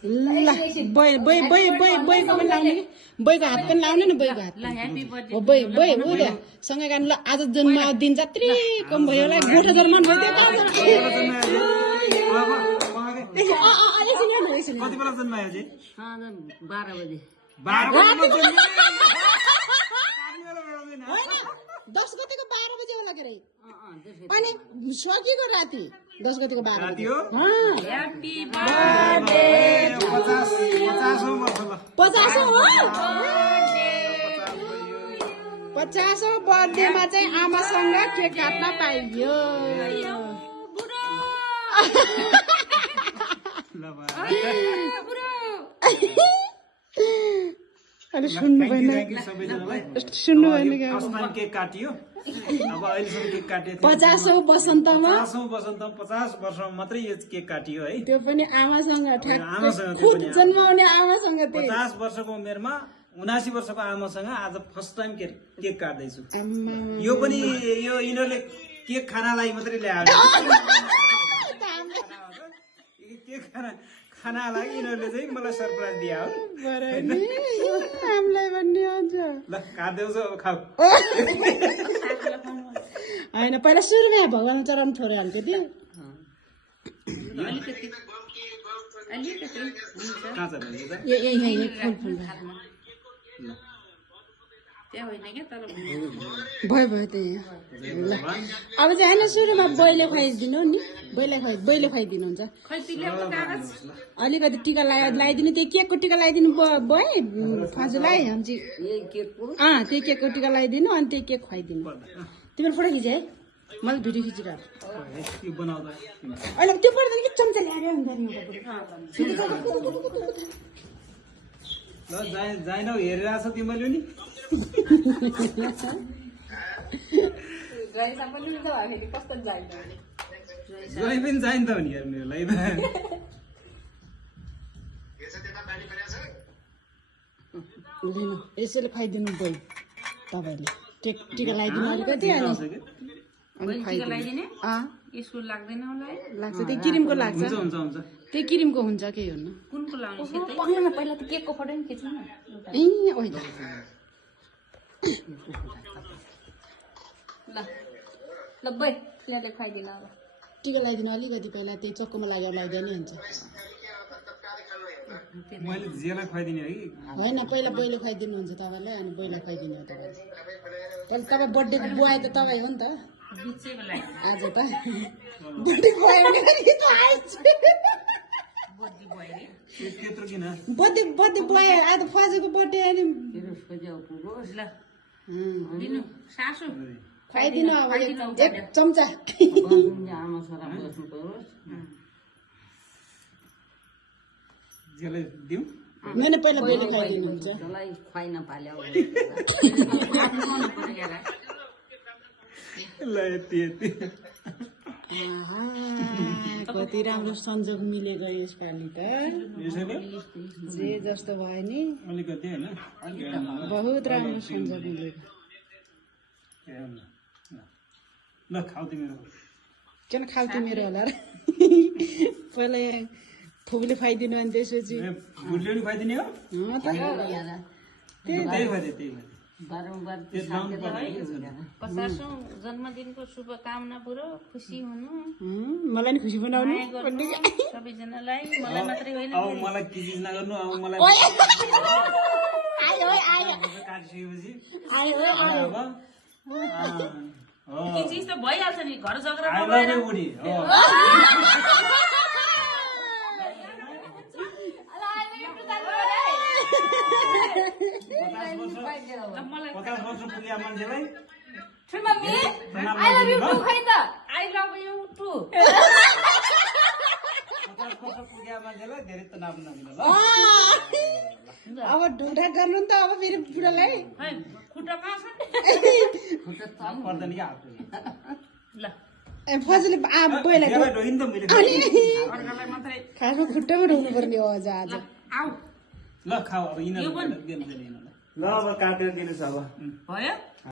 बैको पनि लाउने कि बैको हात पनि लाउने नि बैको हात हो बै ऊ दे सँगै गानु ल आज जन्मदिन जत्रिको भयो होला गोठो जन्मन भयो कति बेला जन्मायो जी 12 बजे 10 गतेको 12 बजे होला के रे अनि सकिएको राति 10 गतेको 12 राति हो ह्यापी बर्थडे 50औं बर्थडेमा चाहिँ आमासँग केक काट्न पाइयो अनि सुन्नु भएन केक काटियो अब अहिलेसम्म केक काटियो 50औं वसन्तमा 50 वर्षमा मात्रै यो केक काटियो है त्यो पनि आमासँग खुद जन्माउने आमासँग 50 वर्षको उमेरमा 79 वर्षको आमासँग आज फर्स्ट टाइम केक काट्दैछु यो पनि यो यिनीहरूले केक खानालाई मात्रै ल्यायो केक खानालाई यिनीहरूले चाहिँ मलाई सरप्राइज दिया हो हामीलाई भन्ने हुन्छ ल काट्दैछु अब खाऊ होइन पहिला सुरुमा भगवान चरण थोरै हाल्थ्यो कि भयो त्यही अब चाहिँ होइन सुरुमा बैले खुवाइदिनु नि बैले खुवाइदिनुहुन्छ अलिकति टिका लगाइदिनु त्यही केकको टिका लगाइदिनु भयो फाजुलाई त्यही केकको टिका लगाइदिनु अनि त्यही केक खुवाइदिनु तिमीले फोटो खिचे है मैले भिडियो खिचिरहेको अहिले त्यो पर्दैन कि चम्चा ल्याएर जाइनौ हेरिरहेको छ तिमीले नि जय पनि जाइन त नि हेर्नु होला यसैले खुवाइदिनु भयो तपाईँले टिका लगाइदिनु अलिकति लाग्छ त्यही क्रिमको लाग्छ त्यही क्रिमको हुन्छ केही हुनु पहिला त केकको फोटो नि खिच्नु ए होइन ल बै ल्याएर खुवाइदिनु अब टिका लगाइदिनु अलिकति पहिला त्यही चक्कोमा लागेर लगाइदियो नि हुन्छ मैले जेलाई खुवाइदिने है होइन पहिला बैले खुवाइदिनुहुन्छ तपाईँलाई अनि बैला खुवाइदिनु हो तपाईँले तर तपाईँ बर्थडेको बुवाए त तपाईँ हो नि त आज त बर्थडे बुवाए आज फजेको बर्थडे अनि खुवाइदिनु अब एक चम्चा जेलाई दिउँ मैंने पहिला बैले खुवाइदिनुहुन्छ कति राम्रो संजोग मिलेको यसपालि त जे जस्तो भयो नि अलिकति हैन बहुत राम्रो संजोग मिलेको ल खाऊ तिम्रो किन खाल्थ्यो मेरो होला र पहिला फुबले खुवाइदिनु अनि त्यसपछि भुटले नि खुवाइदिने हो त्यही भए 50औं जन्मदिनको शुभकामना पुरो खुसी हुनु मलाई नि खुसी बनाउनु सबैजनालाई मलाई मात्रै होइन अब मलाई के चिज नगर्नु अब मलाई काटिसकेपछि के चिज त भइहाल्छ नि घर जग्गा मलाई 50 वर्ष पुग्या मान्छेलाई I love you too खै त I love you too 50 वर्ष पुग्या मान्छेलाई धेरै त नाम नदिनु ल अब ढुंढा गर्नु नि त अब फेरि बुढालाई खुट्टा कहाँ छ खुट्टा ताल पर्दैन के हात ल ए फजले बैला त्यसलाई ढोइन त मैले अर्कालाई मात्रै खासमा खुट्टामा ढुक्नु पर्ने हो आज आज आउ ल खाऊ अब यिनीहरु गेम खेल्नु ल अब काटेर दिनुस् अब भयो